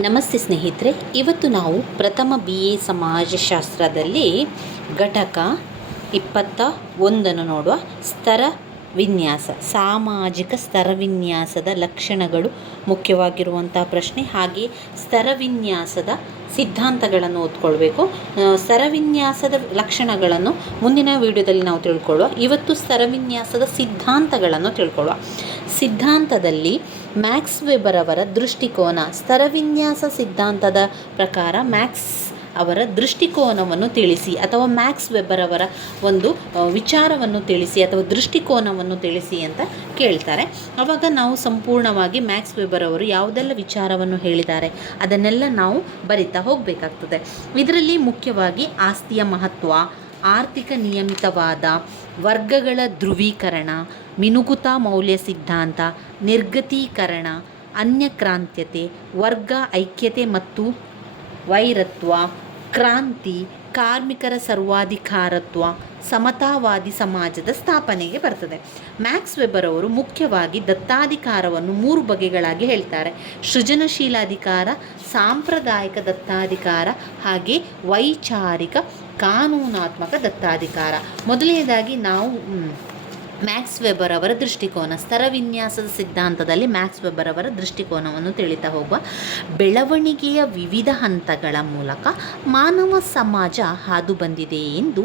ನಮಸ್ತೆ ಸ್ನೇಹಿತರೆ, ಇವತ್ತು ನಾವು ಪ್ರಥಮ BA ಸಮಾಜಶಾಸ್ತ್ರದಲ್ಲಿ ಘಟಕ 21 ನೋಡುವ. ಸ್ತರ ವಿನ್ಯಾಸ, ಸಾಮಾಜಿಕ ಸ್ತರ ವಿನ್ಯಾಸದ ಲಕ್ಷಣಗಳು ಮುಖ್ಯವಾಗಿರುವಂಥ ಪ್ರಶ್ನೆ. ಹಾಗೆ ಸ್ತರ ವಿನ್ಯಾಸದ ಸಿದ್ಧಾಂತಗಳನ್ನು ಓದ್ಕೊಳ್ಬೇಕು. ಸ್ತರ ವಿನ್ಯಾಸದ ಲಕ್ಷಣಗಳನ್ನು ಮುಂದಿನ ವಿಡಿಯೋದಲ್ಲಿ ನಾವು ತಿಳ್ಕೊಳ್ಳುವ. ಇವತ್ತು ಸ್ತರ ವಿನ್ಯಾಸದ ಸಿದ್ಧಾಂತಗಳನ್ನು ತಿಳ್ಕೊಳ್ಳುವ. ಸಿದ್ಧಾಂತದಲ್ಲಿ ಮ್ಯಾಕ್ಸ್ ವೆಬರ್ ಅವರ ದೃಷ್ಟಿಕೋನ, ಸ್ತರ ವಿನ್ಯಾಸ ಸಿದ್ಧಾಂತದ ಪ್ರಕಾರ ಮ್ಯಾಕ್ಸ್ ಅವರ ದೃಷ್ಟಿಕೋನವನ್ನು ತಿಳಿಸಿ ಅಥವಾ ಮ್ಯಾಕ್ಸ್ ವೆಬರ್ ಅವರ ಒಂದು ವಿಚಾರವನ್ನು ತಿಳಿಸಿ ಅಥವಾ ದೃಷ್ಟಿಕೋನವನ್ನು ತಿಳಿಸಿ ಅಂತ ಕೇಳ್ತಾರೆ. ಆವಾಗ ನಾವು ಸಂಪೂರ್ಣವಾಗಿ ಮ್ಯಾಕ್ಸ್ ವೆಬರ್ ಅವರು ಯಾವುದೆಲ್ಲ ವಿಚಾರವನ್ನು ಹೇಳಿದ್ದಾರೆ ಅದನ್ನೆಲ್ಲ ನಾವು ಬರಿತಾ ಹೋಗಬೇಕಾಗ್ತದೆ. ಇದರಲ್ಲಿ ಮುಖ್ಯವಾಗಿ ಆಸ್ತಿಯ ಮಹತ್ವ, ಆರ್ಥಿಕ ನಿಯಮಿತವಾದ, ವರ್ಗಗಳ ಧ್ರುವೀಕರಣ, ಮಿನುಗುತಾ ಮೌಲ್ಯ ಸಿದ್ಧಾಂತ, ನಿರ್ಗತೀಕರಣ, ಅನ್ಯಕ್ರಾಂತ್ಯತೆ, ವರ್ಗ ಐಕ್ಯತೆ ಮತ್ತು ವೈರತ್ವ, ಕ್ರಾಂತಿ, ಕಾರ್ಮಿಕರ ಸರ್ವಾಧಿಕಾರತ್ವ, ಸಮತಾವಾದಿ ಸಮಾಜದ ಸ್ಥಾಪನೆಗೆ ಬರ್ತದೆ. ಮ್ಯಾಕ್ಸ್ ವೆಬರ್ ಅವರು ಮುಖ್ಯವಾಗಿ ದತ್ತಾಧಿಕಾರವನ್ನು 3 ಬಗೆಗಳಾಗಿ ಹೇಳ್ತಾರೆ: ಸೃಜನಶೀಲ ಅಧಿಕಾರ, ಸಾಂಪ್ರದಾಯಿಕ ದತ್ತಾಧಿಕಾರ, ಹಾಗೆ ವೈಚಾರಿಕ ಕಾನೂನಾತ್ಮಕ ದತ್ತಾಧಿಕಾರ. ಮೊದಲನೇದಾಗಿ ನಾವು ಮ್ಯಾಕ್ಸ್ ವೆಬರ್ ಅವರ ದೃಷ್ಟಿಕೋನ, ಸ್ತರ ವಿನ್ಯಾಸದ ಸಿದ್ಧಾಂತದಲ್ಲಿ ಮ್ಯಾಕ್ಸ್ ವೆಬರ್ ಅವರ ದೃಷ್ಟಿಕೋನವನ್ನು ತಿಳಿತಾ ಹೋಗುವ. ಬೆಳವಣಿಗೆಯ ವಿವಿಧ ಹಂತಗಳ ಮೂಲಕ ಮಾನವ ಸಮಾಜ ಹಾದು ಬಂದಿದೆ ಎಂದು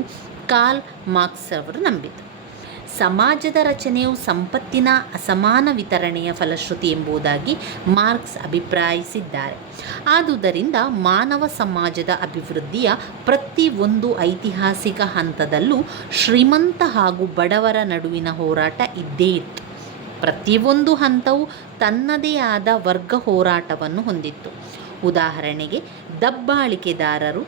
ಕಾರ್ಲ್ ಮಾರ್ಕ್ಸ್ ಅವರು ನಂಬಿದರು. ಸಮಾಜದ ರಚನೆಯು ಸಂಪತ್ತಿನ ಅಸಮಾನ ವಿತರಣೆಯ ಫಲಶ್ರುತಿ ಎಂಬುದಾಗಿ ಮಾರ್ಕ್ಸ್ ಅಭಿಪ್ರಾಯಿಸಿದ್ದಾರೆ. ಆದುದರಿಂದ ಮಾನವ ಸಮಾಜದ ಅಭಿವೃದ್ಧಿಯ ಪ್ರತಿಯೊಂದು ಐತಿಹಾಸಿಕ ಹಂತದಲ್ಲೂ ಶ್ರೀಮಂತ ಹಾಗೂ ಬಡವರ ನಡುವಿನ ಹೋರಾಟ ಇದ್ದೇ ಇತ್ತು. ಪ್ರತಿಯೊಂದು ಹಂತವು ತನ್ನದೇ ಆದ ವರ್ಗ ಹೋರಾಟವನ್ನು ಹೊಂದಿತ್ತು. ಉದಾಹರಣೆಗೆ, ದಬ್ಬಾಳಿಕೆದಾರರು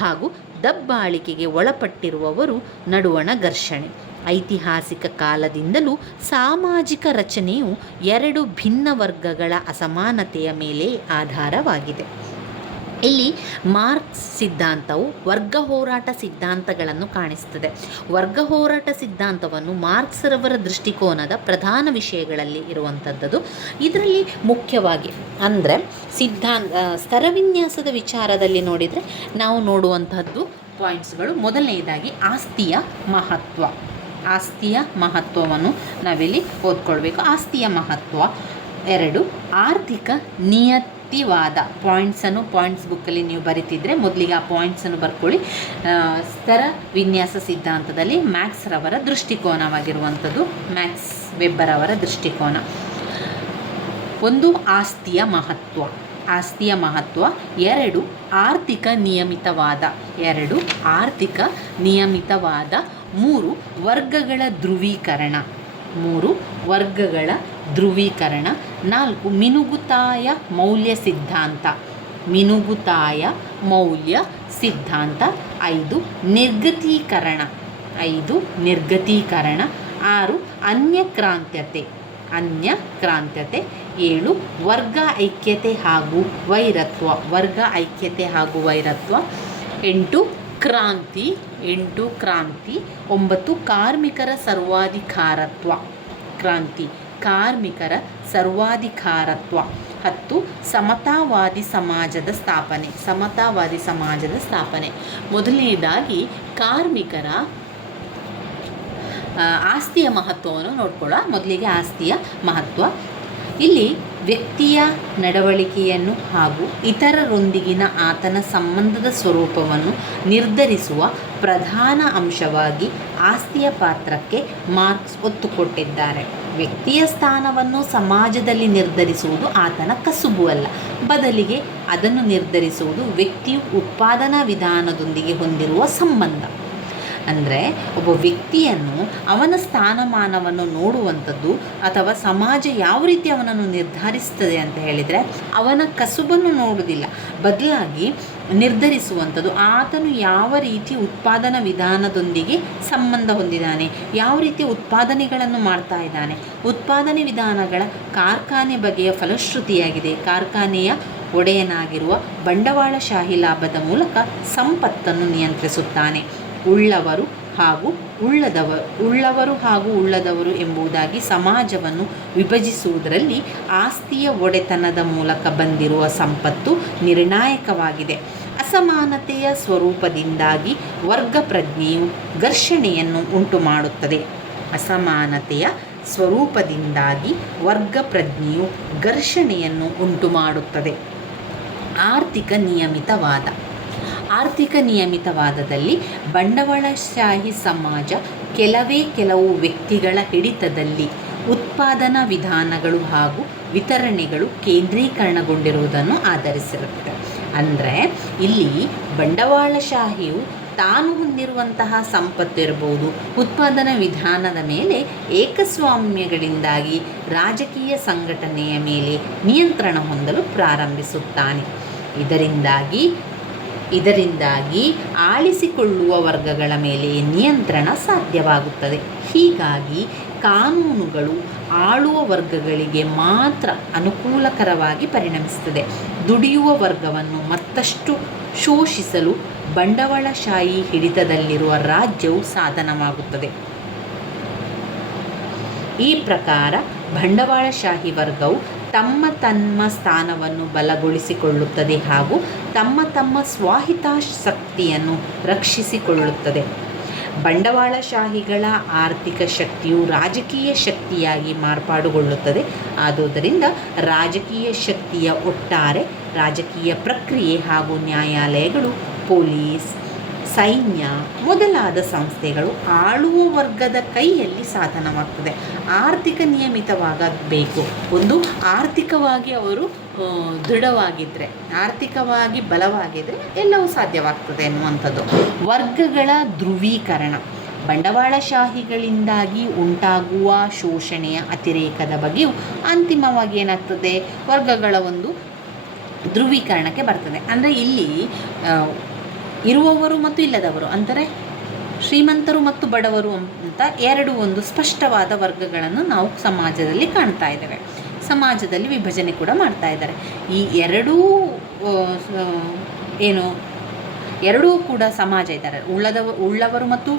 ಹಾಗೂ ದಬ್ಬಾಳಿಕೆಗೆ ಒಳಪಟ್ಟಿರುವವರು ನಡುವಣ ಘರ್ಷಣೆ. ಐತಿಹಾಸಿಕ ಕಾಲದಿಂದಲೂ ಸಾಮಾಜಿಕ ರಚನೆಯು 2 ಭಿನ್ನ ವರ್ಗಗಳ ಅಸಮಾನತೆಯ ಮೇಲೆ ಆಧಾರವಾಗಿದೆ. ಇಲ್ಲಿ ಮಾರ್ಕ್ಸ್ ಸಿದ್ಧಾಂತವು ವರ್ಗ ಹೋರಾಟ ಸಿದ್ಧಾಂತಗಳನ್ನು ಕಾಣಿಸ್ತದೆ. ವರ್ಗ ಹೋರಾಟ ಸಿದ್ಧಾಂತವನ್ನು ಮಾರ್ಕ್ಸ್ರವರ ದೃಷ್ಟಿಕೋನದ ಪ್ರಧಾನ ವಿಷಯಗಳಲ್ಲಿ ಇರುವಂಥದ್ದು. ಇದರಲ್ಲಿ ಮುಖ್ಯವಾಗಿ ಅಂದರೆ ಸ್ತರವಿನ್ಯಾಸದ ವಿಚಾರದಲ್ಲಿ ನೋಡಿದರೆ ನಾವು ನೋಡುವಂಥದ್ದು ಪಾಯಿಂಟ್ಸ್ಗಳು. ಮೊದಲನೆಯದಾಗಿ ಆಸ್ತಿಯ ಮಹತ್ವ. ಆಸ್ತಿಯ ಮಹತ್ವವನ್ನು ನಾವಿಲ್ಲಿ ಓದ್ಕೊಳ್ಬೇಕು. ಆಸ್ತಿಯ ಮಹತ್ವ. 2, ಆರ್ಥಿಕ ನಿಯತಿವಾದ. ಪಾಯಿಂಟ್ಸ್ ಬುಕ್ಕಲ್ಲಿ ನೀವು ಬರಿತಿದ್ರೆ ಮೊದಲಿಗೆ ಆ ಪಾಯಿಂಟ್ಸನ್ನು ಬರ್ಕೊಳ್ಳಿ. ಸ್ತರ ವಿನ್ಯಾಸ ಸಿದ್ಧಾಂತದಲ್ಲಿ ಮ್ಯಾಕ್ಸ್ ರವರ ದೃಷ್ಟಿಕೋನವಾಗಿರುವಂಥದ್ದು, ಮ್ಯಾಕ್ಸ್ ವೆಬ್ಬರ್ ಅವರ ದೃಷ್ಟಿಕೋನ. 1, ಆಸ್ತಿಯ ಮಹತ್ವ. 2, ಆರ್ಥಿಕ ನಿಯಮಿತವಾದ. 3, ವರ್ಗಗಳ ಧ್ರುವೀಕರಣ. 4, ಮಿನುಗುತಾಯ ಮೌಲ್ಯ ಸಿದ್ಧಾಂತ. 5, ನಿರ್ಗತೀಕರಣ. 6, ಅನ್ಯಕ್ರಾಂತ್ಯತೆ. 7, ವರ್ಗ ಐಕ್ಯತೆ ಹಾಗೂ ವೈರತ್ವ. 8, ಕ್ರಾಂತಿ. 9, ಕಾರ್ಮಿಕರ ಸರ್ವಾಧಿಕಾರತ್ವ. 10, ಸಮತಾವಾದಿ ಸಮಾಜದ ಸ್ಥಾಪನೆ. ಮೊದಲನೇದಾಗಿ ಕಾರ್ಮಿಕರ ಆಸ್ತಿಯ ಮಹತ್ವವನ್ನು ನೋಡ್ಕೊಳ್ಳೋ. ಮೊದಲಿಗೆ ಆಸ್ತಿಯ ಮಹತ್ವ. ಇಲ್ಲಿ ವ್ಯಕ್ತಿಯ ನಡವಳಿಕೆಯನ್ನು ಹಾಗೂ ಇತರರೊಂದಿಗಿನ ಆತನ ಸಂಬಂಧದ ಸ್ವರೂಪವನ್ನು ನಿರ್ಧರಿಸುವ ಪ್ರಧಾನ ಅಂಶವಾಗಿ ಆಸ್ತಿಯ ಪಾತ್ರಕ್ಕೆ ಮಾರ್ಕ್ಸ್ ಒತ್ತು ಕೊಟ್ಟಿದ್ದಾರೆ. ವ್ಯಕ್ತಿಯ ಸ್ಥಾನವನ್ನು ಸಮಾಜದಲ್ಲಿ ನಿರ್ಧರಿಸುವುದು ಆತನ ಕಸುಬು ಅಲ್ಲ, ಬದಲಿಗೆ ಅದನ್ನು ನಿರ್ಧರಿಸುವುದು ವ್ಯಕ್ತಿಯು ಉತ್ಪಾದನಾ ವಿಧಾನದೊಂದಿಗೆ ಹೊಂದಿರುವ ಸಂಬಂಧ. ಅಂದರೆ ಒಬ್ಬ ವ್ಯಕ್ತಿಯನ್ನು ಅವನ ಸ್ಥಾನಮಾನವನ್ನು ನೋಡುವಂಥದ್ದು ಅಥವಾ ಸಮಾಜ ಯಾವ ರೀತಿ ಅವನನ್ನು ನಿರ್ಧರಿಸ್ತದೆ ಅಂತ ಹೇಳಿದರೆ ಅವನ ಕಸುಬನ್ನು ನೋಡುವುದಿಲ್ಲ, ಬದಲಾಗಿ ನಿರ್ಧರಿಸುವಂಥದ್ದು ಆತನು ಯಾವ ರೀತಿ ಉತ್ಪಾದನಾ ವಿಧಾನದೊಂದಿಗೆ ಸಂಬಂಧ ಹೊಂದಿದ್ದಾನೆ, ಯಾವ ರೀತಿಯ ಉತ್ಪಾದನೆಗಳನ್ನು ಮಾಡ್ತಾ ಇದ್ದಾನೆ. ಉತ್ಪಾದನೆ ವಿಧಾನಗಳ ಕಾರ್ಖಾನೆ ಬಗೆಯ ಫಲಶ್ರುತಿಯಾಗಿದೆ. ಕಾರ್ಖಾನೆಯ ಒಡೆಯನಾಗಿರುವ ಬಂಡವಾಳಶಾಹಿ ಲಾಭದ ಮೂಲಕ ಸಂಪತ್ತನ್ನು ನಿಯಂತ್ರಿಸುತ್ತಾನೆ. ಉಳ್ಳವರು ಹಾಗೂ ಉಳ್ಳವರು ಹಾಗೂ ಉಳ್ಳದವರು ಎಂಬುದಾಗಿ ಸಮಾಜವನ್ನು ವಿಭಜಿಸುವುದರಲ್ಲಿ ಆಸ್ತಿಯ ಒಡೆತನದ ಮೂಲಕ ಬಂದಿರುವ ಸಂಪತ್ತು ನಿರ್ಣಾಯಕವಾಗಿದೆ. ಅಸಮಾನತೆಯ ಸ್ವರೂಪದಿಂದಾಗಿ ವರ್ಗ ಪ್ರಜ್ಞೆಯು ಘರ್ಷಣೆಯನ್ನು ಉಂಟುಮಾಡುತ್ತದೆ. ಅಸಮಾನತೆಯ ಸ್ವರೂಪದಿಂದಾಗಿ ವರ್ಗ ಪ್ರಜ್ಞೆಯು ಘರ್ಷಣೆಯನ್ನು ಉಂಟುಮಾಡುತ್ತದೆ. ಆರ್ಥಿಕ ನಿಯಮಿತವಾದ. ಆರ್ಥಿಕ ನಿಯಮಿತವಾದದಲ್ಲಿ ಬಂಡವಾಳಶಾಹಿ ಸಮಾಜ ಕೆಲವು ವ್ಯಕ್ತಿಗಳ ಹಿಡಿತದಲ್ಲಿ ಉತ್ಪಾದನಾ ವಿಧಾನಗಳು ಹಾಗೂ ವಿತರಣೆಗಳು ಕೇಂದ್ರೀಕರಣಗೊಂಡಿರುವುದನ್ನು ಆಧರಿಸಿರುತ್ತದೆ. ಅಂದರೆ ಇಲ್ಲಿ ಬಂಡವಾಳಶಾಹಿಯು ತಾನು ಹೊಂದಿರುವಂತಹ ಸಂಪತ್ತು ಇರಬಹುದು, ಉತ್ಪಾದನಾ ವಿಧಾನದ ಮೇಲೆ ಏಕಸ್ವಾಮ್ಯಗಳಿಂದಾಗಿ ರಾಜಕೀಯ ಸಂಘಟನೆಯ ಮೇಲೆ ನಿಯಂತ್ರಣ ಹೊಂದಲು ಪ್ರಾರಂಭಿಸುತ್ತಾನೆ. ಇದರಿಂದಾಗಿ ಆಳಿಸಿಕೊಳ್ಳುವ ವರ್ಗಗಳ ಮೇಲೆ ನಿಯಂತ್ರಣ ಸಾಧ್ಯವಾಗುತ್ತದೆ. ಹೀಗಾಗಿ ಕಾನೂನುಗಳು ಆಳುವ ವರ್ಗಗಳಿಗೆ ಮಾತ್ರ ಅನುಕೂಲಕರವಾಗಿ ಪರಿಣಮಿಸುತ್ತದೆ. ದುಡಿಯುವ ವರ್ಗವನ್ನು ಮತ್ತಷ್ಟು ಶೋಷಿಸಲು ಬಂಡವಾಳಶಾಹಿ ಹಿಡಿತದಲ್ಲಿರುವ ರಾಜ್ಯವು ಸಾಧನವಾಗುತ್ತದೆ. ಈ ಪ್ರಕಾರ ಬಂಡವಾಳಶಾಹಿ ವರ್ಗವು ತಮ್ಮ ಸ್ಥಾನವನ್ನು ಬಲಗೊಳಿಸಿಕೊಳ್ಳುತ್ತದೆ ಹಾಗೂ ತಮ್ಮ ಸ್ವಾಹಿತಾಸಕ್ತಿಯನ್ನು ರಕ್ಷಿಸಿಕೊಳ್ಳುತ್ತದೆ. ಬಂಡವಾಳಶಾಹಿಗಳ ಆರ್ಥಿಕ ಶಕ್ತಿಯು ರಾಜಕೀಯ ಶಕ್ತಿಯಾಗಿ ಮಾರ್ಪಾಡುಗೊಳ್ಳುತ್ತದೆ. ಆದುದರಿಂದ ರಾಜಕೀಯ ಶಕ್ತಿಯ ಒಟ್ಟಾರೆ ರಾಜಕೀಯ ಪ್ರಕ್ರಿಯೆ ಹಾಗೂ ನ್ಯಾಯಾಲಯಗಳು, ಪೊಲೀಸ್, ಸೈನ್ಯ ಮೊದಲಾದ ಸಂಸ್ಥೆಗಳು ಆಳುವ ವರ್ಗದ ಕೈಯಲ್ಲಿ ಸಾಧನವಾಗ್ತದೆ. ಆರ್ಥಿಕ ನಿಯಮಿತವಾಗಬೇಕು. ಒಂದು ಆರ್ಥಿಕವಾಗಿ ಅವರು ದೃಢವಾಗಿದ್ದರೆ, ಆರ್ಥಿಕವಾಗಿ ಬಲವಾಗಿದ್ದರೆ ಎಲ್ಲವೂ ಸಾಧ್ಯವಾಗ್ತದೆ ಎನ್ನುವಂಥದ್ದು. ವರ್ಗಗಳ ಧ್ರುವೀಕರಣ. ಬಂಡವಾಳಶಾಹಿಗಳಿಂದಾಗಿ ಉಂಟಾಗುವ ಶೋಷಣೆಯ ಅತಿರೇಕದ ಬಗ್ಗೆಯೂ ಅಂತಿಮವಾಗಿ ಏನಾಗ್ತದೆ, ವರ್ಗಗಳ ಒಂದು ಧ್ರುವೀಕರಣಕ್ಕೆ ಬರ್ತದೆ. ಅಂದರೆ ಇಲ್ಲಿ ಇರುವವರು ಮತ್ತು ಇಲ್ಲದವರು, ಅಂದರೆ ಶ್ರೀಮಂತರು ಮತ್ತು ಬಡವರು ಅಂತ ಒಂದು ಸ್ಪಷ್ಟವಾದ ವರ್ಗಗಳನ್ನು ನಾವು ಸಮಾಜದಲ್ಲಿ ಕಾಣ್ತಾ ಇದ್ದೇವೆ. ಸಮಾಜದಲ್ಲಿ ವಿಭಜನೆ ಕೂಡ ಮಾಡ್ತಾ ಇದ್ದಾರೆ. ಈ ಎರಡೂ ಕೂಡ ಸಮಾಜ ಇದ್ದಾರೆ. ಉಳ್ಳವರು ಮತ್ತು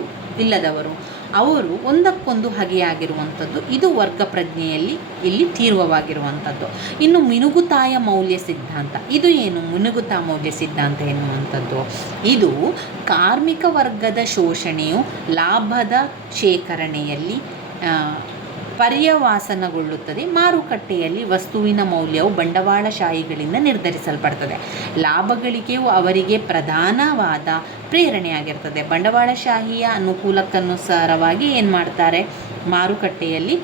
ಇಲ್ಲದವರು, ಅವರು ಒಂದಕ್ಕೊಂದು ಹಗೆಯಾಗಿರುವಂಥದ್ದು. ಇದು ವರ್ಗ ಪ್ರಜ್ಞೆಯಲ್ಲಿ ಇಲ್ಲಿ ತೀವ್ರವಾಗಿರುವಂಥದ್ದು. ಇನ್ನು ಮಿನುಗುತಾಯ ಮೌಲ್ಯ ಸಿದ್ಧಾಂತ. ಇದು ಏನು ಮಿನುಗುತಾ ಮೌಲ್ಯ ಸಿದ್ಧಾಂತ ಎನ್ನುವಂಥದ್ದು? ಇದು ಕಾರ್ಮಿಕ ವರ್ಗದ ಶೋಷಣೆಯು ಲಾಭದ ಶೇಖರಣೆಯಲ್ಲಿ ಪರ್ಯವಾಸನಗೊಳ್ಳುತ್ತದೆ. ಮಾರುಕಟ್ಟೆಯಲ್ಲಿ ವಸ್ತುವಿನ ಮೌಲ್ಯವು ಬಂಡವಾಳಶಾಹಿಗಳಿಂದ ನಿರ್ಧರಿಸಲ್ಪಡ್ತದೆ. ಲಾಭಗಳಿಕೆಯು ಅವರಿಗೆ ಪ್ರಧಾನವಾದ ಪ್ರೇರಣೆಯಾಗಿರ್ತದೆ. ಬಂಡವಾಳಶಾಹಿಯ ಅನುಕೂಲಕ್ಕನುಸಾರವಾಗಿ ಏನು ಮಾಡ್ತಾರೆ, ಮಾರುಕಟ್ಟೆಯಲ್ಲಿ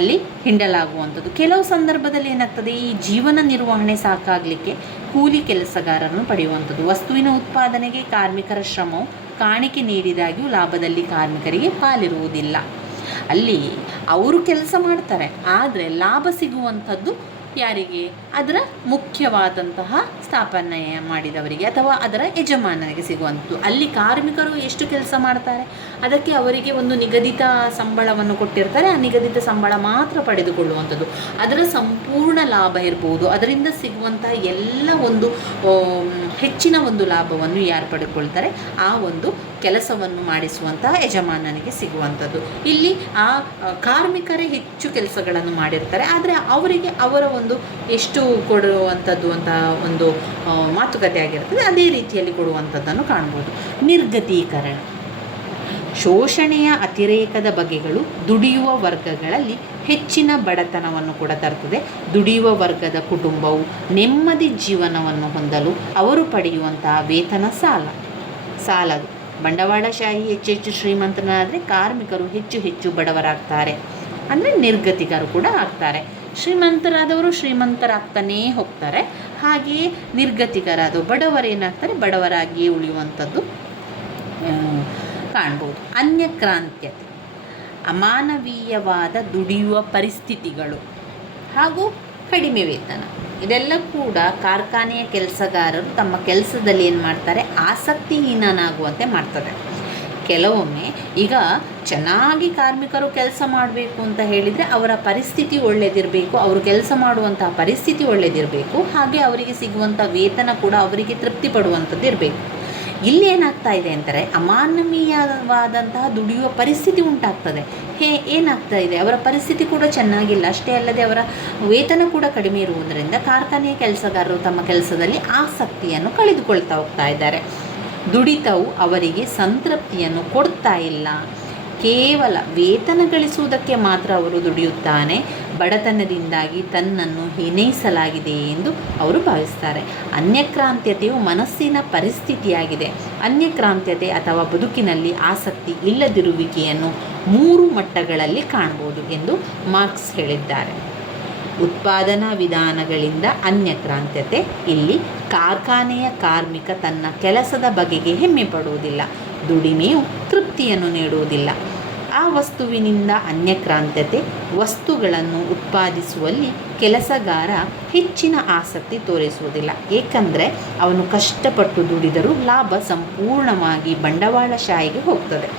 ಅಲ್ಲಿ ಹಿಂಡಲಾಗುವಂಥದ್ದು. ಕೆಲವು ಸಂದರ್ಭದಲ್ಲಿ ಏನಾಗ್ತದೆ, ಈ ಜೀವನ ನಿರ್ವಹಣೆ ಸಾಕಾಗಲಿಕ್ಕೆ ಕೂಲಿ ಕೆಲಸಗಾರರನ್ನು ಪಡೆಯುವಂಥದ್ದು. ವಸ್ತುವಿನ ಉತ್ಪಾದನೆಗೆ ಕಾರ್ಮಿಕರ ಶ್ರಮವು ಕಾಣಿಕೆ ನೀಡಿದಾಗ್ಯೂ ಲಾಭದಲ್ಲಿ ಕಾರ್ಮಿಕರಿಗೆ ಪಾಲಿರುವುದಿಲ್ಲ. ಅಲ್ಲಿ ಅವರು ಕೆಲಸ ಮಾಡ್ತಾರೆ, ಆದರೆ ಲಾಭ ಸಿಗುವಂಥದ್ದು ಯಾರಿಗೆ? ಅದರ ಮುಖ್ಯವಾದಂತಹ ಸ್ಥಾಪನೆ ಮಾಡಿದವರಿಗೆ ಅಥವಾ ಅದರ ಯಜಮಾನನಿಗೆ ಸಿಗುವಂಥದ್ದು. ಅಲ್ಲಿ ಕಾರ್ಮಿಕರು ಎಷ್ಟು ಕೆಲಸ ಮಾಡ್ತಾರೆ ಅದಕ್ಕೆ ಅವರಿಗೆ ಒಂದು ನಿಗದಿತ ಸಂಬಳವನ್ನು ಕೊಟ್ಟಿರ್ತಾರೆ. ಆ ನಿಗದಿತ ಸಂಬಳ ಮಾತ್ರ ಪಡೆದುಕೊಳ್ಳುವಂಥದ್ದು. ಅದರ ಸಂಪೂರ್ಣ ಲಾಭ ಇರ್ಬೋದು, ಅದರಿಂದ ಸಿಗುವಂತಹ ಎಲ್ಲ ಒಂದು ಹೆಚ್ಚಿನ ಒಂದು ಲಾಭವನ್ನು ಯಾರು ಪಡೆದುಕೊಳ್ತಾರೆ, ಆ ಒಂದು ಕೆಲಸವನ್ನು ಮಾಡಿಸುವಂತಹ ಯಜಮಾನನಿಗೆ ಸಿಗುವಂಥದ್ದು. ಇಲ್ಲಿ ಆ ಕಾರ್ಮಿಕರೇ ಹೆಚ್ಚು ಕೆಲಸಗಳನ್ನು ಮಾಡಿರ್ತಾರೆ, ಆದರೆ ಅವರಿಗೆ ಅವರ ಒಂದು ಎಷ್ಟು ಕೊಡುವಂಥದ್ದು ಅಂತ ಒಂದು ಮಾತುಕತೆ ಆಗಿರ್ತದೆ. ಅದೇ ರೀತಿಯಲ್ಲಿ ಕೊಡುವಂಥದ್ದನ್ನು ಕಾಣ್ಬೋದು. ನಿರ್ಗತೀಕರಣ. ಶೋಷಣೆಯ ಅತಿರೇಕದ ಬಗೆಗಳು ದುಡಿಯುವ ವರ್ಗಗಳಲ್ಲಿ ಹೆಚ್ಚಿನ ಬಡತನವನ್ನು ಕೂಡ ತರ್ತದೆ. ದುಡಿಯುವ ವರ್ಗದ ಕುಟುಂಬವು ನೆಮ್ಮದಿ ಜೀವನವನ್ನು ಹೊಂದಲು ಅವರು ಪಡೆಯುವಂತಹ ವೇತನ ಸಾಲದು. ಬಂಡವಾಳಶಾಹಿ ಹೆಚ್ಚು ಶ್ರೀಮಂತನಾದರೆ ಕಾರ್ಮಿಕರು ಹೆಚ್ಚು ಬಡವರಾಗ್ತಾರೆ, ಅಂದರೆ ನಿರ್ಗತಿಕರು ಕೂಡ ಆಗ್ತಾರೆ. ಶ್ರೀಮಂತರಾದವರು ಶ್ರೀಮಂತರಾಗ್ತಾನೇ ಹೋಗ್ತಾರೆ, ಹಾಗೆಯೇ ನಿರ್ಗತಿಕರಾದವರು ಬಡವರೇನಾಗ್ತಾರೆ, ಬಡವರಾಗಿಯೇ ಉಳಿಯುವಂಥದ್ದು ಕಾಣ್ಬೋದು. ಅನ್ಯಕ್ರಾಂತ್ಯತೆ, ಅಮಾನವೀಯವಾದ ದುಡಿಯುವ ಪರಿಸ್ಥಿತಿಗಳು ಹಾಗೂ ಕಡಿಮೆ ವೇತನ, ಇದೆಲ್ಲ ಕೂಡ ಕಾರ್ಖಾನೆಯ ಕೆಲಸಗಾರರು ತಮ್ಮ ಕೆಲಸದಲ್ಲಿ ಏನು ಮಾಡ್ತಾರೆ, ಆಸಕ್ತಿಹೀನನಾಗುವಂತೆ ಮಾಡ್ತದೆ. ಕೆಲವೊಮ್ಮೆ ಈಗ ಚೆನ್ನಾಗಿ ಕಾರ್ಮಿಕರು ಕೆಲಸ ಮಾಡಬೇಕು ಅಂತ ಹೇಳಿದರೆ ಅವರ ಪರಿಸ್ಥಿತಿ ಒಳ್ಳೆಯದಿರಬೇಕು, ಅವರು ಕೆಲಸ ಮಾಡುವಂಥ ಪರಿಸ್ಥಿತಿ ಒಳ್ಳೆಯದಿರಬೇಕು, ಹಾಗೆ ಅವರಿಗೆ ಸಿಗುವಂಥ ವೇತನ ಕೂಡ ಅವರಿಗೆ ತೃಪ್ತಿ ಪಡುವಂಥದ್ದು ಇರಬೇಕು. ಇಲ್ಲಿ ಏನಾಗ್ತಾ ಇದೆ ಅಂದರೆ ಅಮಾನವೀಯವಾದಂತಹ ದುಡಿಯುವ ಪರಿಸ್ಥಿತಿ ಉಂಟಾಗ್ತದೆ. ಏನಾಗ್ತಾ ಇದೆ, ಅವರ ಪರಿಸ್ಥಿತಿ ಕೂಡ ಚೆನ್ನಾಗಿಲ್ಲ. ಅಷ್ಟೇ ಅಲ್ಲದೆ ಅವರ ವೇತನ ಕೂಡ ಕಡಿಮೆ ಇರುವುದರಿಂದ ಕಾರ್ಖಾನೆಯ ಕೆಲಸಗಾರರು ತಮ್ಮ ಕೆಲಸದಲ್ಲಿ ಆಸಕ್ತಿಯನ್ನು ಕಳೆದುಕೊಳ್ತಾ ಹೋಗ್ತಾ ಇದ್ದಾರೆ. ದುಡಿತವು ಅವರಿಗೆ ಸಂತೃಪ್ತಿಯನ್ನು ಕೊಡ್ತಾ ಇಲ್ಲ. ಕೇವಲ ವೇತನ ಗಳಿಸುವುದಕ್ಕೆ ಮಾತ್ರ ಅವರು ದುಡಿಯುತ್ತಾನೆ. ಬಡತನದಿಂದಾಗಿ ತನ್ನನ್ನು ಹೀನೈಸಲಾಗಿದೆ ಎಂದು ಅವರು ಭಾವಿಸ್ತಾರೆ. ಅನ್ಯಕ್ರಾಂತ್ಯತೆಯು ಮನಸ್ಸಿನ ಪರಿಸ್ಥಿತಿಯಾಗಿದೆ. ಅನ್ಯಕ್ರಾಂತ್ಯತೆ ಅಥವಾ ಬದುಕಿನಲ್ಲಿ ಆಸಕ್ತಿ ಇಲ್ಲದಿರುವಿಕೆಯನ್ನು 3 ಮಟ್ಟಗಳಲ್ಲಿ ಕಾಣಬಹುದು ಎಂದು ಮಾರ್ಕ್ಸ್ ಹೇಳಿದ್ದಾರೆ. ಉತ್ಪಾದನಾ ವಿಧಾನಗಳಿಂದ ಅನ್ಯಕ್ರಾಂತ್ಯತೆ. ಇಲ್ಲಿ ಕಾರ್ಖಾನೆಯ ಕಾರ್ಮಿಕ ತನ್ನ ಕೆಲಸದ ಬಗೆಗೆ ಹೆಮ್ಮೆ ಪಡುವುದಿಲ್ಲ. ದುಡಿಮೆಯು ತೃಪ್ತಿಯನ್ನು ನೀಡುವುದಿಲ್ಲ. ಆ ವಸ್ತುವಿನಿಂದ ಅನ್ಯಕ್ರಾಂತ್ಯತೆ. ವಸ್ತುಗಳನ್ನು ಉತ್ಪಾದಿಸುವಲ್ಲಿ ಕೆಲಸಗಾರ ಹೆಚ್ಚಿನ ಆಸಕ್ತಿ ತೋರಿಸುವುದಿಲ್ಲ, ಏಕೆಂದರೆ ಅವನು ಕಷ್ಟಪಟ್ಟು ದುಡಿದರೂ ಲಾಭ ಸಂಪೂರ್ಣವಾಗಿ ಬಂಡವಾಳಶಾಹಿಗೆ ಹೋಗ್ತದೆ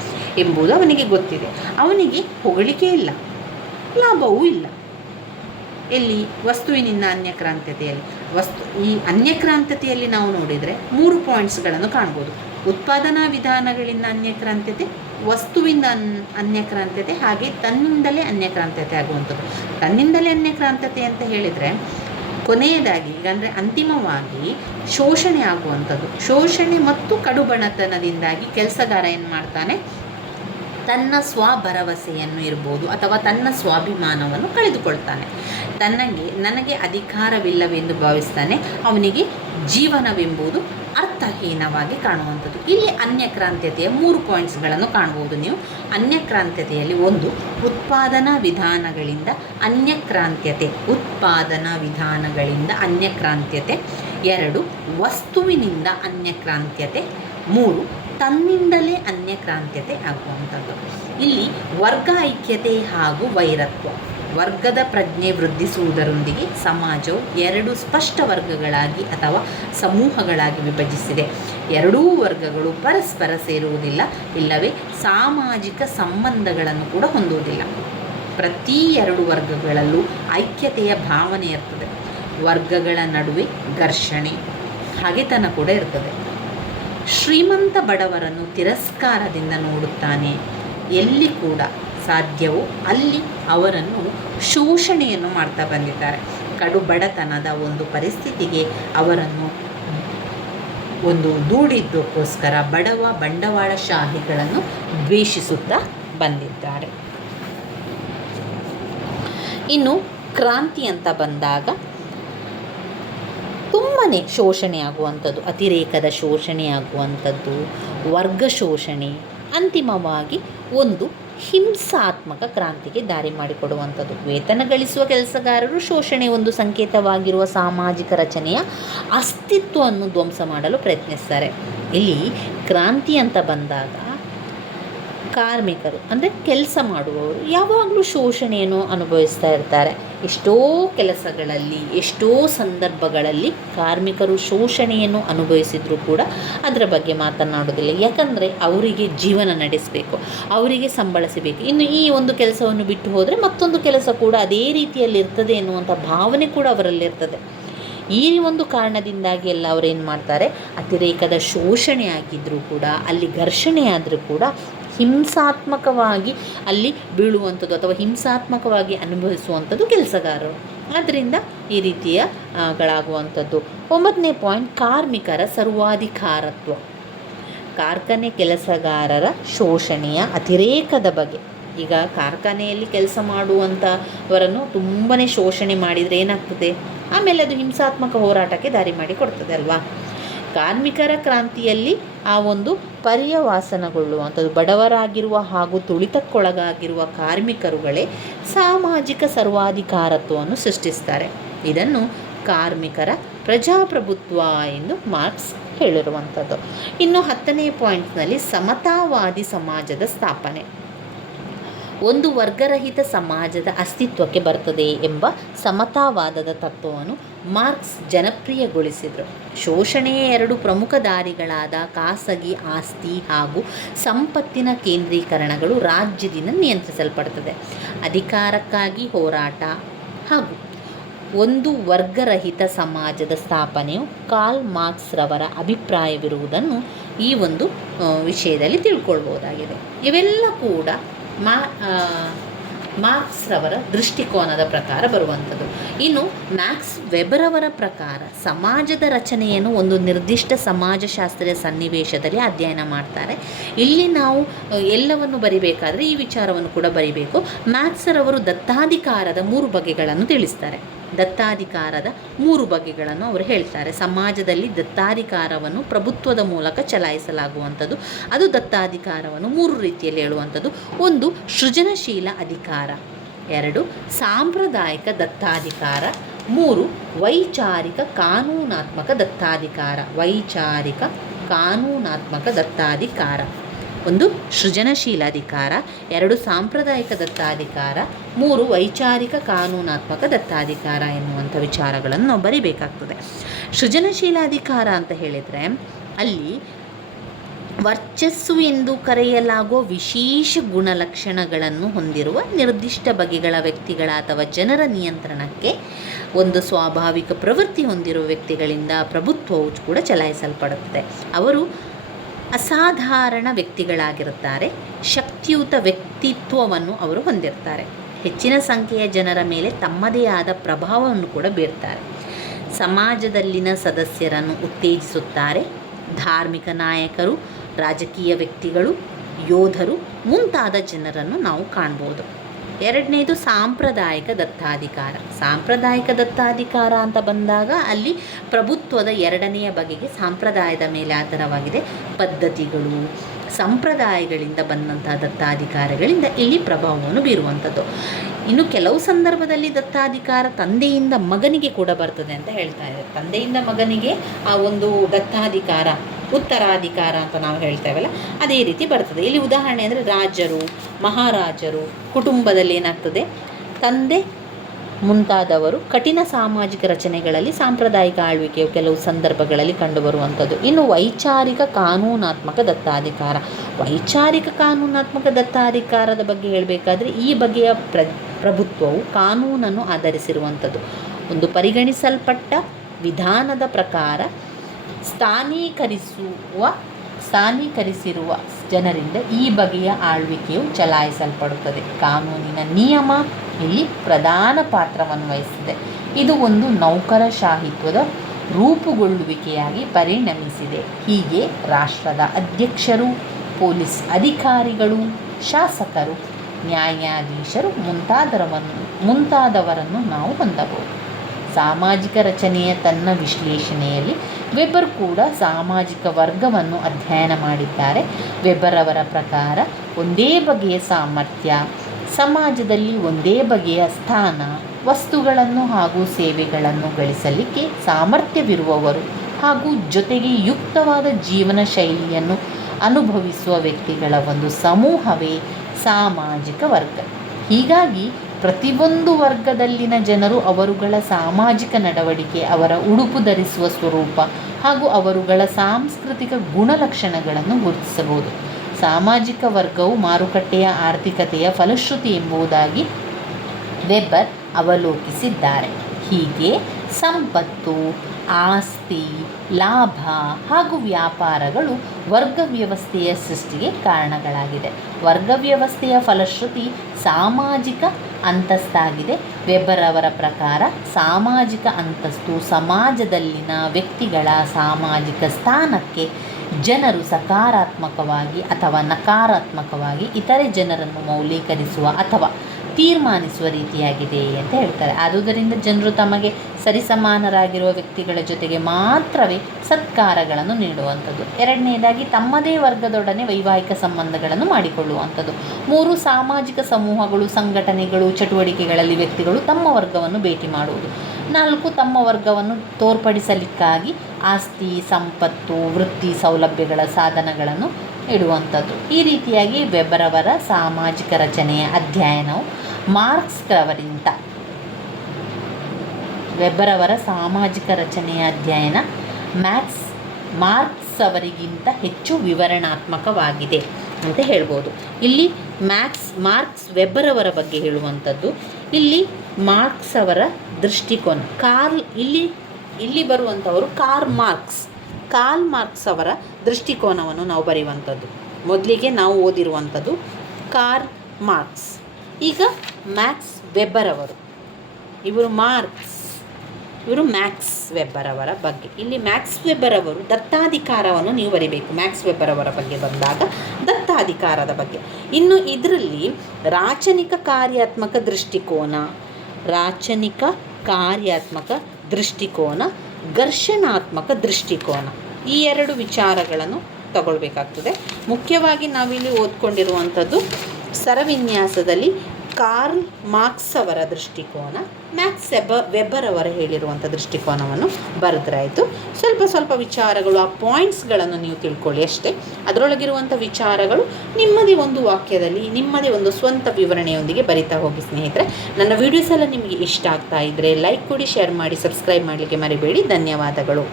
ಎಂಬುದು ಅವನಿಗೆ ಗೊತ್ತಿದೆ. ಅವನಿಗೆ ಹೊಗಳಿಕೆ ಇಲ್ಲ, ಲಾಭವೂ ಇಲ್ಲ. ಎಲ್ಲಿ? ವಸ್ತುವಿನಿಂದ ಅನ್ಯಕ್ರಾಂತ್ಯತೆಯಲ್ಲಿ. ಈ ಅನ್ಯಕ್ರಾಂತ್ಯತೆಯಲ್ಲಿ ನಾವು ನೋಡಿದರೆ 3 ಪಾಯಿಂಟ್ಸ್ಗಳನ್ನು ಕಾಣ್ಬೋದು. ಉತ್ಪಾದನಾ ವಿಧಾನಗಳಿಂದ ಅನ್ಯಕ್ರಾಂತ್ಯತೆ, ವಸ್ತುವಿಂದ ಅನ್ಯಕ್ರಾಂತ್ಯತೆ, ಹಾಗೆ ತನ್ನಿಂದಲೇ ಅನ್ಯಕ್ರಾಂತ್ಯತೆ ಆಗುವಂಥದ್ದು. ತನ್ನಿಂದಲೇ ಅನ್ಯಕ್ರಾಂತ್ಯತೆ ಅಂತ ಹೇಳಿದರೆ ಕೊನೆಯದಾಗಿ, ಅಂದರೆ ಅಂತಿಮವಾಗಿ ಶೋಷಣೆ ಆಗುವಂಥದ್ದು. ಶೋಷಣೆ ಮತ್ತು ಕಡುಬಣತನದಿಂದಾಗಿ ಕೆಲಸಗಾರ ಏನು ಮಾಡ್ತಾನೆ, ತನ್ನ ಸ್ವಭರವಸೆಯನ್ನು ಇರ್ಬೋದು ಅಥವಾ ತನ್ನ ಸ್ವಾಭಿಮಾನವನ್ನು ಕಳೆದುಕೊಳ್ತಾನೆ. ನನಗೆ ಅಧಿಕಾರವಿಲ್ಲವೆಂದು ಭಾವಿಸ್ತಾನೆ. ಅವನಿಗೆ ಜೀವನವೆಂಬುದು ಅರ್ಥಹೀನವಾಗಿ ಕಾಣುವಂಥದ್ದು. ಇಲ್ಲಿ ಅನ್ಯಕ್ರಾಂತ್ಯತೆಯ 3 ಪಾಯಿಂಟ್ಸ್ಗಳನ್ನು ಕಾಣ್ಬೋದು ನೀವು. ಅನ್ಯಕ್ರಾಂತ್ಯತೆಯಲ್ಲಿ 1, ಉತ್ಪಾದನಾ ವಿಧಾನಗಳಿಂದ ಅನ್ಯಕ್ರಾಂತ್ಯತೆ. ಉತ್ಪಾದನಾ ವಿಧಾನಗಳಿಂದ ಅನ್ಯಕ್ರಾಂತ್ಯತೆ. 2, ವಸ್ತುವಿನಿಂದ ಅನ್ಯಕ್ರಾಂತ್ಯತೆ. 3, ತನ್ನಿಂದಲೇ ಅನ್ಯಕ್ರಾಂತ್ಯತೆ ಆಗುವಂಥದ್ದು. ಇಲ್ಲಿ ವರ್ಗ ಐಕ್ಯತೆ ಹಾಗೂ ವೈರತ್ವ. ವರ್ಗದ ಪ್ರಜ್ಞೆ ವೃದ್ಧಿಸುವುದರೊಂದಿಗೆ ಸಮಾಜವು 2 ಸ್ಪಷ್ಟ ವರ್ಗಗಳಾಗಿ ಅಥವಾ ಸಮೂಹಗಳಾಗಿ ವಿಭಜಿಸಿದೆ. ಎರಡೂ ವರ್ಗಗಳು ಪರಸ್ಪರ ಸೇರುವುದಿಲ್ಲ, ಇಲ್ಲವೇ ಸಾಮಾಜಿಕ ಸಂಬಂಧಗಳನ್ನು ಕೂಡ ಹೊಂದುವುದಿಲ್ಲ. ಪ್ರತಿ 2 ವರ್ಗಗಳಲ್ಲೂ ಐಕ್ಯತೆಯ ಭಾವನೆ ಇರ್ತದೆ. ವರ್ಗಗಳ ನಡುವೆ ಘರ್ಷಣೆ, ಹಗೆತನ ಕೂಡ ಇರ್ತದೆ. ಶ್ರೀಮಂತ ಬಡವರನ್ನು ತಿರಸ್ಕಾರದಿಂದ ನೋಡುತ್ತಾನೆ. ಎಲ್ಲಿ ಕೂಡ ಸಾಧ್ಯವೋ ಅಲ್ಲಿ ಅವರನ್ನು ಶೋಷಣೆಯನ್ನು ಮಾಡ್ತಾ ಬಂದಿದ್ದಾರೆ. ಕಡು ಬಡತನದ ಒಂದು ಪರಿಸ್ಥಿತಿಗೆ ಅವರನ್ನು ದೂಡಿದ್ದಕ್ಕೋಸ್ಕರ ಬಡವ ಬಂಡವಾಳಶಾಹಿಗಳನ್ನು ದ್ವೇಷಿಸುತ್ತಾ ಬಂದಿದ್ದಾರೆ. ಇನ್ನು ಕ್ರಾಂತಿ ಅಂತ ಬಂದಾಗ ತುಂಬಾ ಶೋಷಣೆ ಆಗುವಂಥದ್ದು, ಅತಿರೇಕದ ಶೋಷಣೆ ಆಗುವಂಥದ್ದು, ವರ್ಗ ಶೋಷಣೆ, ಅಂತಿಮವಾಗಿ ಒಂದು ಹಿಂಸಾತ್ಮಕ ಕ್ರಾಂತಿಗೆ ದಾರಿ ಮಾಡಿಕೊಡುವಂಥದ್ದು. ವೇತನ ಗಳಿಸುವ ಕೆಲಸಗಾರರು ಶೋಷಣೆ ಒಂದು ಸಂಕೇತವಾಗಿರುವ ಸಾಮಾಜಿಕ ರಚನೆಯ ಅಸ್ತಿತ್ವವನ್ನು ಧ್ವಂಸ ಮಾಡಲು ಪ್ರಯತ್ನಿಸ್ತಾರೆ. ಇಲ್ಲಿ ಕ್ರಾಂತಿ ಅಂತ ಬಂದಾಗ ಕಾರ್ಮಿಕರು ಅಂದರೆ ಕೆಲಸ ಮಾಡುವವರು ಯಾವಾಗಲೂ ಶೋಷಣೆಯನ್ನು ಅನುಭವಿಸ್ತಾ ಇರ್ತಾರೆ. ಎಷ್ಟೋ ಕೆಲಸಗಳಲ್ಲಿ, ಎಷ್ಟೋ ಸಂದರ್ಭಗಳಲ್ಲಿ ಕಾರ್ಮಿಕರು ಶೋಷಣೆಯನ್ನು ಅನುಭವಿಸಿದರೂ ಕೂಡ ಅದರ ಬಗ್ಗೆ ಮಾತನಾಡೋದಿಲ್ಲ. ಯಾಕಂದರೆ ಅವರಿಗೆ ಜೀವನ ನಡೆಸಬೇಕು, ಅವರಿಗೆ ಸಂಬಳ ಸಿಗಬೇಕು. ಇನ್ನು ಈ ಒಂದು ಕೆಲಸವನ್ನು ಬಿಟ್ಟು ಹೋದರೆ ಮತ್ತೊಂದು ಕೆಲಸ ಕೂಡ ಅದೇ ರೀತಿಯಲ್ಲಿ ಇರ್ತದೆ ಎನ್ನುವಂಥ ಭಾವನೆ ಕೂಡ ಅವರಲ್ಲಿರ್ತದೆ. ಈ ಒಂದು ಕಾರಣದಿಂದಾಗಿ ಎಲ್ಲ ಅವರೇನು ಮಾಡ್ತಾರೆ, ಅತಿರೇಕದ ಶೋಷಣೆ ಆಗಿದ್ದರೂ ಕೂಡ, ಅಲ್ಲಿ ಘರ್ಷಣೆ ಆದರೂ ಕೂಡ ಹಿಂಸಾತ್ಮಕವಾಗಿ ಅಲ್ಲಿ ಬೀಳುವಂಥದ್ದು ಅಥವಾ ಹಿಂಸಾತ್ಮಕವಾಗಿ ಅನುಭವಿಸುವಂಥದ್ದು ಕೆಲಸಗಾರರು. ಆದ್ದರಿಂದ ಈ ರೀತಿಯ ಗಳಾಗುವಂಥದ್ದು. 9ನೇ ಪಾಯಿಂಟ್, ಕಾರ್ಮಿಕರ ಸರ್ವಾಧಿಕಾರತ್ವ. ಕಾರ್ಖಾನೆ ಕೆಲಸಗಾರರ ಶೋಷಣೆಯ ಅತಿರೇಕದ ಬಗ್ಗೆ. ಈಗ ಕಾರ್ಖಾನೆಯಲ್ಲಿ ಕೆಲಸ ಮಾಡುವಂಥವರನ್ನು ತುಂಬಾ ಶೋಷಣೆ ಮಾಡಿದರೆ ಏನಾಗ್ತದೆ, ಆಮೇಲೆ ಅದು ಹಿಂಸಾತ್ಮಕ ಹೋರಾಟಕ್ಕೆ ದಾರಿ ಮಾಡಿ ಕೊಡ್ತದೆ ಅಲ್ವಾ. ಕಾರ್ಮಿಕರ ಕ್ರಾಂತಿಯಲ್ಲಿ ಆ ಒಂದು ಪರ್ಯವಾಸನಗೊಳ್ಳುವಂಥದ್ದು ಬಡವರಾಗಿರುವ ಹಾಗೂ ತುಳಿತಕ್ಕೊಳಗಾಗಿರುವ ಕಾರ್ಮಿಕರುಗಳೇ ಸಾಮಾಜಿಕ ಸರ್ವಾಧಿಕಾರತ್ವವನ್ನು ಸೃಷ್ಟಿಸ್ತಾರೆ. ಇದನ್ನು ಕಾರ್ಮಿಕರ ಪ್ರಜಾಪ್ರಭುತ್ವ ಎಂದು ಮಾರ್ಕ್ಸ್ ಹೇಳಿರುವಂಥದ್ದು. ಇನ್ನು 10ನೇ ಪಾಯಿಂಟ್ನಲ್ಲಿ ಸಮತಾವಾದಿ ಸಮಾಜದ ಸ್ಥಾಪನೆ. ಒಂದು ವರ್ಗರಹಿತ ಸಮಾಜದ ಅಸ್ತಿತ್ವಕ್ಕೆ ಬರ್ತದೆ ಎಂಬ ಸಮತಾವಾದದ ತತ್ವವನ್ನು ಮಾರ್ಕ್ಸ್ ಜನಪ್ರಿಯಗೊಳಿಸಿದರು. ಶೋಷಣೆಯ 2 ಪ್ರಮುಖ ದಾರಿಗಳಾದ ಖಾಸಗಿ ಆಸ್ತಿ ಹಾಗೂ ಸಂಪತ್ತಿನ ಕೇಂದ್ರೀಕರಣಗಳು ರಾಜ್ಯದಿಂದ ನಿಯಂತ್ರಿಸಲ್ಪಡುತ್ತದೆ. ಅಧಿಕಾರಕ್ಕಾಗಿ ಹೋರಾಟ ಹಾಗೂ ಒಂದು ವರ್ಗರಹಿತ ಸಮಾಜದ ಸ್ಥಾಪನೆಯು ಕಾರ್ಲ್ ಮಾರ್ಕ್ಸ್ ರವರ ಅಭಿಪ್ರಾಯವಿರುವುದನ್ನು ಈ ಒಂದು ವಿಷಯದಲ್ಲಿ ತಿಳ್ಕೊಳ್ಬೋದಾಗಿದೆ. ಇವೆಲ್ಲ ಕೂಡ ಮಾರ್ಕ್ಸ್ ರವರ ದೃಷ್ಟಿಕೋನದ ಪ್ರಕಾರ ಬರುವಂಥದ್ದು. ಇನ್ನು ಮ್ಯಾಕ್ಸ್ ವೆಬರವರ ಪ್ರಕಾರ ಸಮಾಜದ ರಚನೆಯನ್ನು ಒಂದು ನಿರ್ದಿಷ್ಟ ಸಮಾಜಶಾಸ್ತ್ರೀಯ ಸನ್ನಿವೇಶದಲ್ಲಿ ಅಧ್ಯಯನ ಮಾಡ್ತಾರೆ. ಇಲ್ಲಿ ನಾವು ಎಲ್ಲವನ್ನು ಬರಿಬೇಕಾದ್ರೆ ಈ ವಿಚಾರವನ್ನು ಕೂಡ ಬರಿಬೇಕು. ಮ್ಯಾಕ್ಸ್ರವರು ದತ್ತಾಧಿಕಾರದ 3 ಬಗೆಗಳನ್ನು ತಿಳಿಸ್ತಾರೆ. ದತ್ತಾಧಿಕಾರದ 3 ಬಗೆಗಳನ್ನು ಅವರು ಹೇಳ್ತಾರೆ. ಸಮಾಜದಲ್ಲಿ ದತ್ತಾಧಿಕಾರವನ್ನು ಪ್ರಭುತ್ವದ ಮೂಲಕ ಚಲಾಯಿಸಲಾಗುವಂಥದ್ದು. ಅದು ದತ್ತಾಧಿಕಾರವನ್ನು 3 ರೀತಿಯಲ್ಲಿ ಹೇಳುವಂಥದ್ದು. 1 ಸೃಜನಶೀಲ ಅಧಿಕಾರ, 2 ಸಾಂಪ್ರದಾಯಿಕ ದತ್ತಾಧಿಕಾರ, 3 ವೈಚಾರಿಕ ಕಾನೂನಾತ್ಮಕ ದತ್ತಾಧಿಕಾರ. ವೈಚಾರಿಕ ಕಾನೂನಾತ್ಮಕ ದತ್ತಾಧಿಕಾರ. 1 ಸೃಜನಶೀಲ ಅಧಿಕಾರ, 2 ಸಾಂಪ್ರದಾಯಿಕ ದತ್ತಾಧಿಕಾರ, 3 ವೈಚಾರಿಕ ಕಾನೂನಾತ್ಮಕ ದತ್ತಾಧಿಕಾರ ಎನ್ನುವಂಥ ವಿಚಾರಗಳನ್ನು ನಾವು ಬರಿಬೇಕಾಗ್ತದೆ. ಸೃಜನಶೀಲ ಅಧಿಕಾರ ಅಂತ ಹೇಳಿದರೆ ಅಲ್ಲಿ ವರ್ಚಸ್ಸು ಎಂದು ಕರೆಯಲಾಗುವ ವಿಶೇಷ ಗುಣಲಕ್ಷಣಗಳನ್ನು ಹೊಂದಿರುವ ನಿರ್ದಿಷ್ಟ ಬಗೆಗಳ ವ್ಯಕ್ತಿಗಳ ಅಥವಾ ಜನರ ನಿಯಂತ್ರಣಕ್ಕೆ ಒಂದು ಸ್ವಾಭಾವಿಕ ಪ್ರವೃತ್ತಿ ಹೊಂದಿರುವ ವ್ಯಕ್ತಿಗಳಿಂದ ಪ್ರಭುತ್ವವು ಕೂಡ ಚಲಾಯಿಸಲ್ಪಡುತ್ತದೆ. ಅವರು ಅಸಾಧಾರಣ ವ್ಯಕ್ತಿಗಳಾಗಿರುತ್ತಾರೆ. ಶಕ್ತಿಯುತ ವ್ಯಕ್ತಿತ್ವವನ್ನು ಅವರು ಹೊಂದಿರ್ತಾರೆ. ಹೆಚ್ಚಿನ ಸಂಖ್ಯೆಯ ಜನರ ಮೇಲೆ ತಮ್ಮದೇ ಆದ ಪ್ರಭಾವವನ್ನು ಕೂಡ ಬೀರ್ತಾರೆ. ಸಮಾಜದಲ್ಲಿನ ಸದಸ್ಯರನ್ನು ಉತ್ತೇಜಿಸುತ್ತಾರೆ. ಧಾರ್ಮಿಕ ನಾಯಕರು, ರಾಜಕೀಯ ವ್ಯಕ್ತಿಗಳು, ಯೋಧರು ಮುಂತಾದ ಜನರನ್ನು ನಾವು ಕಾಣ್ಬೋದು. 2ನೇದು ಸಾಂಪ್ರದಾಯಿಕ ದತ್ತಾಧಿಕಾರ. ಸಾಂಪ್ರದಾಯಿಕ ದತ್ತಾಧಿಕಾರ ಅಂತ ಬಂದಾಗ ಅಲ್ಲಿ ಪ್ರಭುತ್ವದ 2ನೆಯ ಬಗೆಗೆ ಸಾಂಪ್ರದಾಯದ ಮೇಲೆ ಆಧಾರವಾಗಿದೆ. ಪದ್ಧತಿಗಳು, ಸಂಪ್ರದಾಯಗಳಿಂದ ಬಂದಂತಹ ದತ್ತಾಧಿಕಾರಗಳಿಂದ ಇಲ್ಲಿ ಪ್ರಭಾವವನ್ನು ಬೀರುವಂಥದ್ದು. ಇನ್ನು ಕೆಲವು ಸಂದರ್ಭದಲ್ಲಿ ದತ್ತಾಧಿಕಾರ ತಂದೆಯಿಂದ ಮಗನಿಗೆ ಕೂಡ ಬರ್ತದೆ ಅಂತ ಹೇಳ್ತಾ ಇದ್ದಾರೆ. ತಂದೆಯಿಂದ ಮಗನಿಗೆ ಆ ಒಂದು ದತ್ತಾಧಿಕಾರ, ಉತ್ತರಾಧಿಕಾರ ಅಂತ ನಾವು ಹೇಳ್ತೇವಲ್ಲ, ಅದೇ ರೀತಿ ಬರ್ತದೆ. ಇಲ್ಲಿ ಉದಾಹರಣೆ ಅಂದರೆ ರಾಜರು, ಮಹಾರಾಜರು ಕುಟುಂಬದಲ್ಲಿ ಏನಾಗ್ತದೆ, ತಂದೆ ಮುಂತಾದವರು ಕಠಿಣ ಸಾಮಾಜಿಕ ರಚನೆಗಳಲ್ಲಿ ಸಾಂಪ್ರದಾಯಿಕ ಆಳ್ವಿಕೆಯು ಕೆಲವು ಸಂದರ್ಭಗಳಲ್ಲಿ ಕಂಡುಬರುವಂಥದ್ದು. ಇನ್ನು ವೈಚಾರಿಕ ಕಾನೂನಾತ್ಮಕ ದತ್ತಾಧಿಕಾರ. ವೈಚಾರಿಕ ಕಾನೂನಾತ್ಮಕ ದತ್ತಾಧಿಕಾರದ ಬಗ್ಗೆ ಹೇಳಬೇಕಾದ್ರೆ ಈ ಬಗೆಯ ಪ್ರಭುತ್ವವು ಕಾನೂನನ್ನು ಆಧರಿಸಿರುವಂಥದ್ದು. ಒಂದು ಪರಿಗಣಿಸಲ್ಪಟ್ಟ ವಿಧಾನದ ಪ್ರಕಾರ ಸ್ಥಾನೀಕರಿಸಿರುವ ಜನರಿಂದ ಈ ಬಗೆಯ ಆಳ್ವಿಕೆಯು ಚಲಾಯಿಸಲ್ಪಡುತ್ತದೆ. ಕಾನೂನಿನ ನಿಯಮ ಇಲ್ಲಿ ಪ್ರಧಾನ ಪಾತ್ರವನ್ನು ವಹಿಸಿದೆ. ಇದು ಒಂದು ನೌಕರಶಾಹಿತ್ವದ ರೂಪುಗೊಳ್ಳುವಿಕೆಯಾಗಿ ಪರಿಣಮಿಸಿದೆ. ಹೀಗೆ ರಾಷ್ಟ್ರದ ಅಧ್ಯಕ್ಷರು, ಪೊಲೀಸ್ ಅಧಿಕಾರಿಗಳು, ಶಾಸಕರು, ನ್ಯಾಯಾಧೀಶರು ಮುಂತಾದವರನ್ನು ನಾವು ಹೊಂದಬಹುದು. ಸಾಮಾಜಿಕ ರಚನೆಯ ತನ್ನ ವಿಶ್ಲೇಷಣೆಯಲ್ಲಿ ವೆಬರ್ ಕೂಡ ಸಾಮಾಜಿಕ ವರ್ಗವನ್ನು ಅಧ್ಯಯನ ಮಾಡಿದ್ದಾರೆ. ವೆಬರ್ ಅವರ ಪ್ರಕಾರ ಒಂದೇ ಬಗೆಯ ಸಾಮರ್ಥ್ಯ, ಸಮಾಜದಲ್ಲಿ ಒಂದೇ ಬಗೆಯ ಸ್ಥಾನ, ವಸ್ತುಗಳನ್ನು ಹಾಗೂ ಸೇವೆಗಳನ್ನು ಗಳಿಸಲಿಕ್ಕೆ ಸಾಮರ್ಥ್ಯವಿರುವವರು ಹಾಗೂ ಜೊತೆಗೆ ಯುಕ್ತವಾದ ಜೀವನ ಶೈಲಿಯನ್ನು ಅನುಭವಿಸುವ ವ್ಯಕ್ತಿಗಳ ಒಂದು ಸಮೂಹವೇ ಸಾಮಾಜಿಕ ವರ್ಗ. ಹೀಗಾಗಿ ಪ್ರತಿಯೊಂದು ವರ್ಗದಲ್ಲಿನ ಜನರು ಅವರುಗಳ ಸಾಮಾಜಿಕ ನಡವಳಿಕೆ, ಅವರ ಉಡುಪು ಧರಿಸುವ ಸ್ವರೂಪ ಹಾಗೂ ಅವರುಗಳ ಸಾಂಸ್ಕೃತಿಕ ಗುಣಲಕ್ಷಣಗಳನ್ನು ಗುರುತಿಸಬಹುದು. ಸಾಮಾಜಿಕ ವರ್ಗವು ಮಾರುಕಟ್ಟೆಯ ಆರ್ಥಿಕತೆಯ ಫಲಶ್ರುತಿ ಎಂಬುದಾಗಿ ವೆಬರ್ ಅವಲೋಕಿಸಿದ್ದಾರೆ. ಹೀಗೆ ಸಂಪತ್ತು, ಆಸ್ತಿ, ಲಾಭ ಹಾಗೂ ವ್ಯಾಪಾರಗಳು ವರ್ಗ ವ್ಯವಸ್ಥೆಯ ಸೃಷ್ಟಿಗೆ ಕಾರಣಗಳಾಗಿದೆ. ವರ್ಗ ವ್ಯವಸ್ಥೆಯ ಫಲಶ್ರುತಿ ಸಾಮಾಜಿಕ ಅಂತಸ್ತಾಗಿದೆ. ವೆಬರ್ ಅವರ ಪ್ರಕಾರ ಸಾಮಾಜಿಕ ಅಂತಸ್ತು ಸಮಾಜದಲ್ಲಿನ ವ್ಯಕ್ತಿಗಳ ಸಾಮಾಜಿಕ ಸ್ಥಾನಕ್ಕೆ ಜನರು ಸಕಾರಾತ್ಮಕವಾಗಿ ಅಥವಾ ನಕಾರಾತ್ಮಕವಾಗಿ ಇತರೆ ಜನರನ್ನು ಮೌಲ್ಯೀಕರಿಸುವ ಅಥವಾ ತೀರ್ಮಾನಿಸುವ ರೀತಿಯಾಗಿದೆ ಅಂತ ಹೇಳ್ತಾರೆ. ಆದುದರಿಂದ ಜನರು ತಮಗೆ ಸರಿಸಮಾನರಾಗಿರುವ ವ್ಯಕ್ತಿಗಳ ಜೊತೆಗೆ ಮಾತ್ರವೇ ಸತ್ಕಾರಗಳನ್ನು ನೀಡುವಂಥದ್ದು. 2ನೇದಾಗಿ ತಮ್ಮದೇ ವರ್ಗದೊಡನೆ ವೈವಾಹಿಕ ಸಂಬಂಧಗಳನ್ನು ಮಾಡಿಕೊಳ್ಳುವಂಥದ್ದು. 3 ಸಾಮಾಜಿಕ ಸಮೂಹಗಳು, ಸಂಘಟನೆಗಳು, ಚಟುವಟಿಕೆಗಳಲ್ಲಿ ವ್ಯಕ್ತಿಗಳು ತಮ್ಮ ವರ್ಗವನ್ನು ಭೇಟಿ ಮಾಡುವುದು. 4 ತಮ್ಮ ವರ್ಗವನ್ನು ತೋರ್ಪಡಿಸಲಿಕ್ಕಾಗಿ ಆಸ್ತಿ, ಸಂಪತ್ತು, ವೃತ್ತಿ ಸೌಲಭ್ಯಗಳ ಸಾಧನಗಳನ್ನು ಇಡುವಂಥದ್ದು. ಈ ರೀತಿಯಾಗಿ ವೆಬರ್ ಅವರ ಸಾಮಾಜಿಕ ರಚನೆಯ ಅಧ್ಯಯನವು ವೆಬರ್ ಅವರ ಸಾಮಾಜಿಕ ರಚನೆಯ ಅಧ್ಯಯನ ಮಾರ್ಕ್ಸ್ ಅವರಿಗಿಂತ ಹೆಚ್ಚು ವಿವರಣಾತ್ಮಕವಾಗಿದೆ ಅಂತ ಹೇಳ್ಬೋದು. ಇಲ್ಲಿ ಮಾರ್ಕ್ಸ್ ವೆಬರ್ ಅವರ ಬಗ್ಗೆ ಹೇಳುವಂಥದ್ದು. ಇಲ್ಲಿ ಮಾರ್ಕ್ಸ್ ಅವರ ದೃಷ್ಟಿಕೋನ. ಇಲ್ಲಿ ಬರುವಂಥವರು ಕಾರ್ಲ್ ಮಾರ್ಕ್ಸ್ ಅವರ ದೃಷ್ಟಿಕೋನವನ್ನು ನಾವು ಬರೆಯುವಂಥದ್ದು. ಮೊದಲಿಗೆ ನಾವು ಓದಿರುವಂಥದ್ದು ಕಾರ್ಲ್ ಮಾರ್ಕ್ಸ್. ಈಗ ಮ್ಯಾಕ್ಸ್ ವೆಬ್ಬರ್ ಅವರು, ಇವರು ಮ್ಯಾಕ್ಸ್ ವೆಬ್ಬರ್ ಅವರ ಬಗ್ಗೆ. ಇಲ್ಲಿ ಮ್ಯಾಕ್ಸ್ ವೆಬ್ಬರ್ ಅವರು ದತ್ತಾಧಿಕಾರವನ್ನು ನೀವು ಬರಿಬೇಕು. ಮ್ಯಾಕ್ಸ್ ವೆಬ್ಬರ್ ಅವರ ಬಗ್ಗೆ ಬಂದಾಗ ದತ್ತಾಧಿಕಾರದ ಬಗ್ಗೆ. ಇನ್ನು ಇದರಲ್ಲಿ ರಾಚನಿಕ ಕಾರ್ಯಾತ್ಮಕ ದೃಷ್ಟಿಕೋನ, ಘರ್ಷಣಾತ್ಮಕ ದೃಷ್ಟಿಕೋನ, ಈ ಎರಡು ವಿಚಾರಗಳನ್ನು ತಗೊಳ್ಬೇಕಾಗ್ತದೆ. ಮುಖ್ಯವಾಗಿ ನಾವಿಲ್ಲಿ ಓದ್ಕೊಂಡಿರುವಂಥದ್ದು ಸರವಿನ್ಯಾಸದಲ್ಲಿ ಕಾರ್ಲ್ ಮಾರ್ಕ್ಸ್ ಅವರ ದೃಷ್ಟಿಕೋನ, ಮ್ಯಾಕ್ಸ್ ವೆಬ್ಬರ್ ಅವರ ಹೇಳಿರುವಂಥ ದೃಷ್ಟಿಕೋನವನ್ನು ಬರೆದ್ರಾಯಿತು. ಸ್ವಲ್ಪ ವಿಚಾರಗಳು, ಆ ಪಾಯಿಂಟ್ಸ್ಗಳನ್ನು ನೀವು ತಿಳ್ಕೊಳ್ಳಿ ಅಷ್ಟೇ. ಅದರೊಳಗಿರುವಂಥ ವಿಚಾರಗಳು ನಿಮ್ಮದೇ ಒಂದು ವಾಕ್ಯದಲ್ಲಿ, ನಿಮ್ಮದೇ ಒಂದು ಸ್ವಂತ ವಿವರಣೆಯೊಂದಿಗೆ ಬರಿತಾ ಹೋಗಿ ಸ್ನೇಹಿತರೆ. ನನ್ನ ವೀಡಿಯೋಸ್ ಎಲ್ಲ ನಿಮಗೆ ಇಷ್ಟ ಆಗ್ತಾ ಇದ್ದರೆ ಲೈಕ್ ಕೊಡಿ, ಶೇರ್ ಮಾಡಿ, ಸಬ್ಸ್ಕ್ರೈಬ್ ಮಾಡಲಿಕ್ಕೆ ಮರಿಬೇಡಿ. ಧನ್ಯವಾದಗಳು.